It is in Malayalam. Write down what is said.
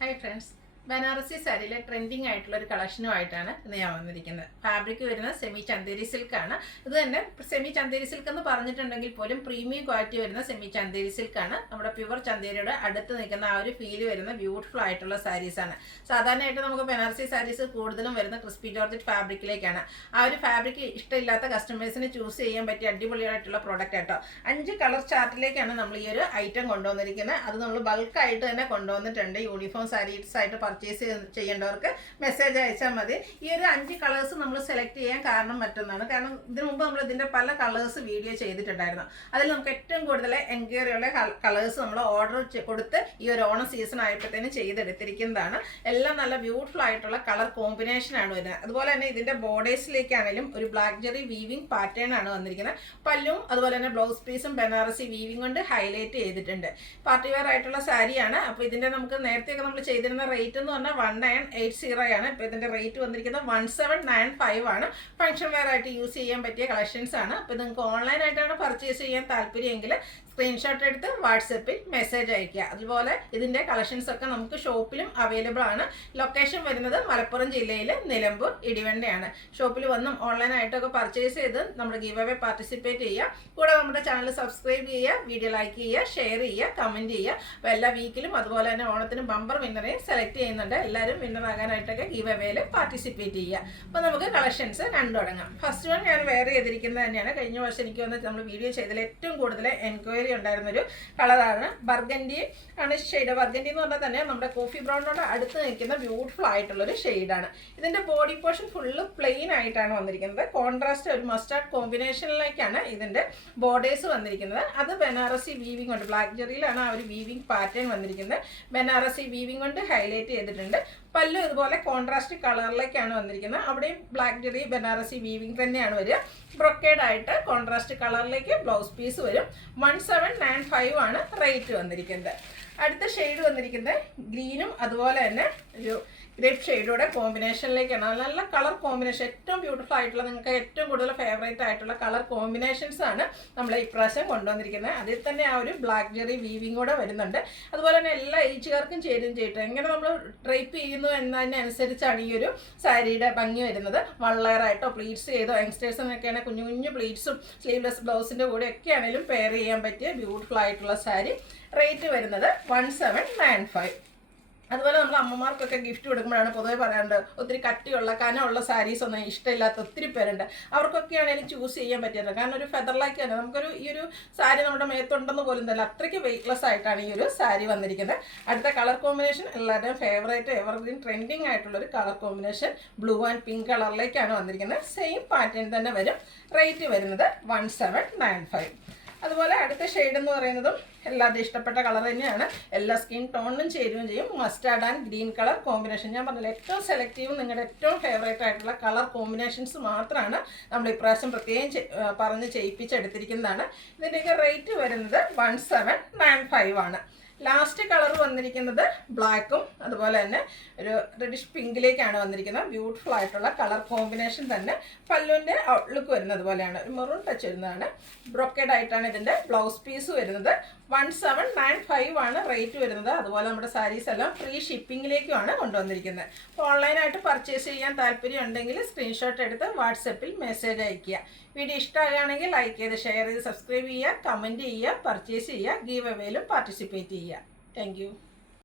Hi friends. ബനാറസി സാരിയിലെ ട്രെൻഡിങ് ആയിട്ടുള്ള ഒരു കളക്ഷനുമായിട്ടാണ് ഇന്ന് ഞാൻ വന്നിരിക്കുന്നത്. ഫാബ്രിക് വരുന്നത് സെമി ചന്തേരി സിൽക്കാണ്. ഇത് തന്നെ സെമി ചന്തേരി സിൽക്ക് എന്ന് പറഞ്ഞിട്ടുണ്ടെങ്കിൽ പോലും പ്രീമിയം ക്വാളിറ്റി വരുന്ന സെമി ചന്തേരി സിൽക്കാണ്. നമ്മുടെ പ്യുവർ ചന്തേരിയുടെ അടുത്ത് നിൽക്കുന്ന ആ ഒരു ഫീൽ വരുന്ന ബ്യൂട്ടിഫുൾ ആയിട്ടുള്ള സാരീസാണ്. സാധാരണയായിട്ട് നമുക്ക് ബനാറസി സാരീസ് കൂടുതലും വരുന്ന ക്രിസ്പി ജോർജറ്റ് ഫാബ്രിക്കിലേക്കാണ്. ആ ഒരു ഫാബ്രിക് ഇഷ്ടമില്ലാത്ത കസ്റ്റമേഴ്സിന് ചൂസ് ചെയ്യാൻ പറ്റിയ അടിപൊളിയായിട്ടുള്ള പ്രോഡക്റ്റ് ആട്ടോ. 5 കളർ ചാർട്ടിലേക്കാണ് നമ്മൾ ഈ ഒരു ഐറ്റം കൊണ്ടുവന്നിരിക്കുന്നത്. അത് നമ്മൾ ബൾക്കായിട്ട് തന്നെ കൊണ്ടുവന്നിട്ടുണ്ട്. യൂണിഫോം സാരീസ് ആയിട്ട് പർച്ചേസ് ചെയ്യേണ്ടവർക്ക് മെസ്സേജ് അയച്ചാൽ മതി. ഈ ഒരു 5 കളേഴ്സ് നമ്മൾ സെലക്ട് ചെയ്യാൻ കാരണം മറ്റൊന്നാണ്. കാരണം ഇതിനു മുമ്പ് നമ്മൾ ഇതിൻ്റെ പല കളേഴ്സ് വീഡിയോ ചെയ്തിട്ടുണ്ടായിരുന്നു. അതിൽ നമുക്ക് ഏറ്റവും കൂടുതൽ എൻക്വയറി ഉള്ള കളേഴ്സ് നമ്മൾ ഓർഡർ കൊടുത്ത് ഈ ഒരു ഓണം സീസൺ ആയപ്പോഴത്തേനും ചെയ്തെടുത്തിരിക്കുന്നതാണ്. എല്ലാം നല്ല ബ്യൂട്ടിഫുൾ ആയിട്ടുള്ള കളർ കോമ്പിനേഷനാണ് വരുന്നത്. അതുപോലെ തന്നെ ഇതിൻ്റെ ബോർഡേഴ്സിലേക്കാണെങ്കിലും ഒരു ബ്ലാക്ക് ജെറി വീവിംഗ് പാറ്റേൺ ആണ് വന്നിരിക്കുന്നത്. പല്ലും അതുപോലെ തന്നെ ബ്ലൗസ് പീസും ബനാറസി വീവിംഗ് കൊണ്ട് ഹൈലൈറ്റ് ചെയ്തിട്ടുണ്ട്. പാർട്ടി വെയർ ആയിട്ടുള്ള സാരിയാണ്. അപ്പോൾ ഇതിൻ്റെ നമുക്ക് നേരത്തെയൊക്കെ നമ്മൾ ചെയ്തിരുന്ന റേറ്റ് എന്ന് പറഞ്ഞാൽ 1980 ആണ്. ഇപ്പോൾ ഇതിൻ്റെ റേറ്റ് വന്നിരിക്കുന്നത് 1795 ആണ്. ഫംഗ്ഷൻ വെയർ ആയിട്ട് യൂസ് ചെയ്യാൻ പറ്റിയ കളക്ഷൻസ് ആണ്. അപ്പോൾ നിങ്ങൾക്ക് ഓൺലൈനായിട്ടാണ് പർച്ചേസ് ചെയ്യാൻ താല്പര്യമെങ്കിൽ സ്ക്രീൻഷോട്ട് എടുത്ത് വാട്സപ്പിൽ മെസ്സേജ് അയയ്ക്കുക. അതുപോലെ ഇതിൻ്റെ കളക്ഷൻസ് ഒക്കെ നമുക്ക് ഷോപ്പിലും അവൈലബിൾ ആണ്. ലൊക്കേഷൻ വരുന്നത് മലപ്പുറം ജില്ലയിൽ നിലമ്പൂർ ഇടിവണ്ണയാണ്. ഷോപ്പിൽ വന്നും ഓൺലൈനായിട്ടൊക്കെ പർച്ചേസ് ചെയ്ത് നമ്മുടെ ഗീവ് അവേ പാർട്ടിസിപ്പേറ്റ് ചെയ്യുക. കൂടെ നമ്മുടെ ചാനൽ സബ്സ്ക്രൈബ് ചെയ്യുക, വീഡിയോ ലൈക്ക് ചെയ്യുക, ഷെയർ ചെയ്യുക, കമൻറ്റ് ചെയ്യുക. അപ്പോൾ എല്ലാ വീക്കിലും അതുപോലെ തന്നെ ഓണത്തിനും ബമ്പർ വിന്നറെയും സെലക്ട് ചെയ്യുന്നുണ്ട്. എല്ലാവരും വിന്നർ ആകാനായിട്ടൊക്കെ ഗീവ് അവേയിൽ പാർട്ടിസിപ്പേറ്റ് ചെയ്യുക. അപ്പോൾ നമുക്ക് കളക്ഷൻസ് കണ്ടു തുടങ്ങാം. ഫസ്റ്റ് വൺ ഞാൻ വെയർ ചെയ്തിരിക്കുന്നത് തന്നെയാണ്. കഴിഞ്ഞ വർഷം എനിക്ക് വന്നിട്ട് നമ്മൾ വീഡിയോ ചെയ്തതിൽ ഏറ്റവും കൂടുതൽ എൻക്വയറി ഉണ്ടായിരുന്നൊരു കളറാണ്. ബർഗൻഡി ആണ് ഷെയ്ഡ്. ബർഗൻഡി എന്ന് പറഞ്ഞാൽ തന്നെ നമ്മുടെ കോഫി ബ്രൗണിനോട് അടുത്ത് നിൽക്കുന്ന ബ്യൂട്ടിഫുൾ ആയിട്ടുള്ളൊരു ഷെയ്ഡാണ്. ഇതിൻ്റെ ബോഡി പോർഷൻ ഫുള്ള് പ്ലെയിൻ ആയിട്ടാണ് വന്നിരിക്കുന്നത്. കോൺട്രാസ്റ്റ് ഒരു മസ്റ്റാർഡ് കോമ്പിനേഷനിലേക്കാണ് ഇതിൻ്റെ ബോർഡേഴ്സ് വന്നിരിക്കുന്നത്. അത് ബനാറസി വീവിംഗ് കൊണ്ട് ബ്ലാക്ക് ജെറിയിലാണ് ആ ഒരു വീവിംഗ് പാറ്റേൺ വന്നിരിക്കുന്നത്. ബനാറസി വീവിംഗ് കൊണ്ട് ഹൈലൈറ്റ് ചെയ്തിട്ടുണ്ട്. പല്ലും ഇതുപോലെ കോൺട്രാസ്റ്റ് കളറിലേക്കാണ് വന്നിരിക്കുന്നത്. അവിടെയും ബ്ലാക്ക് ജെറി ബനാറസി വീവിംഗ് തന്നെയാണ് വരിക. ബ്രൊക്കേഡ് ആയിട്ട് കോൺട്രാസ്റ്റ് കളറിലേക്ക് ബ്ലൗസ് പീസ് വരും. 1795 ആണ് റേറ്റ് വന്നിരിക്കുന്നത്. അടുത്ത ഷെയ്ഡ് വന്നിരിക്കുന്നത് ഗ്രീനും അതുപോലെ തന്നെ ഒരു ഗ്രേപ്പ് ഷെയ്ഡോടെ കോമ്പിനേഷനിലേക്കാണ്. നല്ല കളർ കോമ്പിനേഷൻ, ഏറ്റവും ബ്യൂട്ടിഫുൾ ആയിട്ടുള്ള, നിങ്ങൾക്ക് ഏറ്റവും കൂടുതൽ ഫേവറേറ്റ് ആയിട്ടുള്ള കളർ കോമ്പിനേഷൻസ് ആണ് നമ്മൾ ഇപ്രാവശ്യം കൊണ്ടുവന്നിരിക്കുന്നത്. അതിൽ തന്നെ ആ ഒരു ബ്ലാക്ക് ജെറി വീവിംഗ് കൂടെ വരുന്നുണ്ട്. അതുപോലെ തന്നെ എല്ലാ ഏജുകാർക്കും ചേരും ചെയ്തിട്ട് എങ്ങനെ നമ്മൾ ഡ്രൈപ്പ് ചെയ്യുന്നു എന്നതിനനുസരിച്ചാണ് ഈ ഒരു സാരിയുടെ ഭംഗി വരുന്നത്. വള്ളയറായിട്ടോ പ്ലീറ്റ്സ് ചെയ്തോ യങ്സ്റ്റേഴ്സിനൊക്കെയാണ് കുഞ്ഞു കുഞ്ഞു പ്ലീറ്റ്സും സ്ലീവ്ലെസ് ബ്ലൗസിൻ്റെ കൂടെ ഒക്കെ ആണെങ്കിലും പെയർ ചെയ്യാൻ പറ്റിയ ബ്യൂട്ടിഫുൾ ആയിട്ടുള്ള സാരി. റേറ്റ് വരുന്നത് 1795. അതുപോലെ നമ്മൾ അമ്മമാർക്കൊക്കെ ഗിഫ്റ്റ് കൊടുക്കുമ്പോഴാണ് പൊതുവെ പറയാറുണ്ട് ഒത്തിരി കട്ടിയുള്ള കനമുള്ള സാരീസ് ഒന്നും ഇഷ്ടമില്ലാത്ത ഒത്തിരി പേരുണ്ട്. അവർക്കൊക്കെ ആണെങ്കിലും ചൂസ് ചെയ്യാൻ പറ്റിയത്. കാരണം ഒരു ഫെദർ ലൈക്ക് തന്നെ നമുക്കൊരു ഈ ഒരു സാരി നമ്മുടെ മേത്തുണ്ടെന്ന് പോലും തന്നെ അത്രയ്ക്ക് വെയ്റ്റ്ലെസ് ആയിട്ടാണ് ഈ ഒരു സാരി വന്നിരിക്കുന്നത്. അടുത്ത കളർ കോമ്പിനേഷൻ എല്ലാവരുടെയും ഫേവറേറ്റ് എവർഗ്രീൻ ട്രെൻഡിങ് ആയിട്ടുള്ളൊരു colour combination blue and pink കളറിലേക്കാണ് വന്നിരിക്കുന്നത്. സെയിം പാറ്റേൺ തന്നെ വരും. റേറ്റ് വരുന്നത് 1795. അതുപോലെ അടുത്ത ഷെയ്ഡ് എന്ന് പറയുന്നതും എല്ലാവരുടെയും ഇഷ്ടപ്പെട്ട കളർ തന്നെയാണ്. എല്ലാ സ്കിൻ ടോണിനും ചേരുകയും ചെയ്യും. Mustard and green colour combination. ഞാൻ പറഞ്ഞില്ല ഏറ്റവും സെലക്റ്റീവും നിങ്ങളുടെ ഏറ്റവും ഫേവറേറ്റ് ആയിട്ടുള്ള കളർ കോമ്പിനേഷൻസ് മാത്രമാണ് നമ്മൾ ഇപ്രാവശ്യം പ്രത്യേകം പറഞ്ഞ് ചെയ്യിപ്പിച്ചെടുത്തിരിക്കുന്നതാണ്. ഇതിൻ്റെയൊക്കെ റേറ്റ് വരുന്നത് 1795 ആണ്. ലാസ്റ്റ് കളർ വന്നിരിക്കുന്നത് ബ്ലാക്കും അതുപോലെ തന്നെ ഒരു റെഡിഷ് പിങ്കിലേക്കാണ് വന്നിരിക്കുന്നത്. ബ്യൂട്ടിഫുൾ ആയിട്ടുള്ള കളർ കോമ്പിനേഷൻ തന്നെ. പല്ലുവിൻ്റെ ഔട്ട്ലുക്ക് വരുന്നത് പോലെയാണ്, ഒരു മെറൂൺ ടച്ച് വരുന്നതാണ്. ബ്രൊക്കേഡ് ആയിട്ടാണ് ഇതിൻ്റെ ബ്ലൗസ് പീസ് വരുന്നത്. 1795 ആണ് റേറ്റ് വരുന്നത്. അതുപോലെ നമ്മുടെ സാരീസ് എല്ലാം ഫ്രീ ഷിപ്പിങ്ങിലേക്കുമാണ് കൊണ്ടുവന്നിരിക്കുന്നത്. അപ്പോൾ ഓൺലൈനായിട്ട് പർച്ചേസ് ചെയ്യാൻ താല്പര്യം ഉണ്ടെങ്കിൽ സ്ക്രീൻഷോട്ട് എടുത്ത് വാട്സപ്പിൽ മെസ്സേജ് അയയ്ക്കുക. വീഡിയോ ഇഷ്ടമാകുകയാണെങ്കിൽ ലൈക്ക് ചെയ്ത് ഷെയർ ചെയ്ത് സബ്സ്ക്രൈബ് ചെയ്യുക, കമൻറ്റ് ചെയ്യുക, പർച്ചേസ് ചെയ്യുക, ഗീവ് അവേയിലും പാർട്ടിസിപ്പേറ്റ് ചെയ്യുക. Thank you.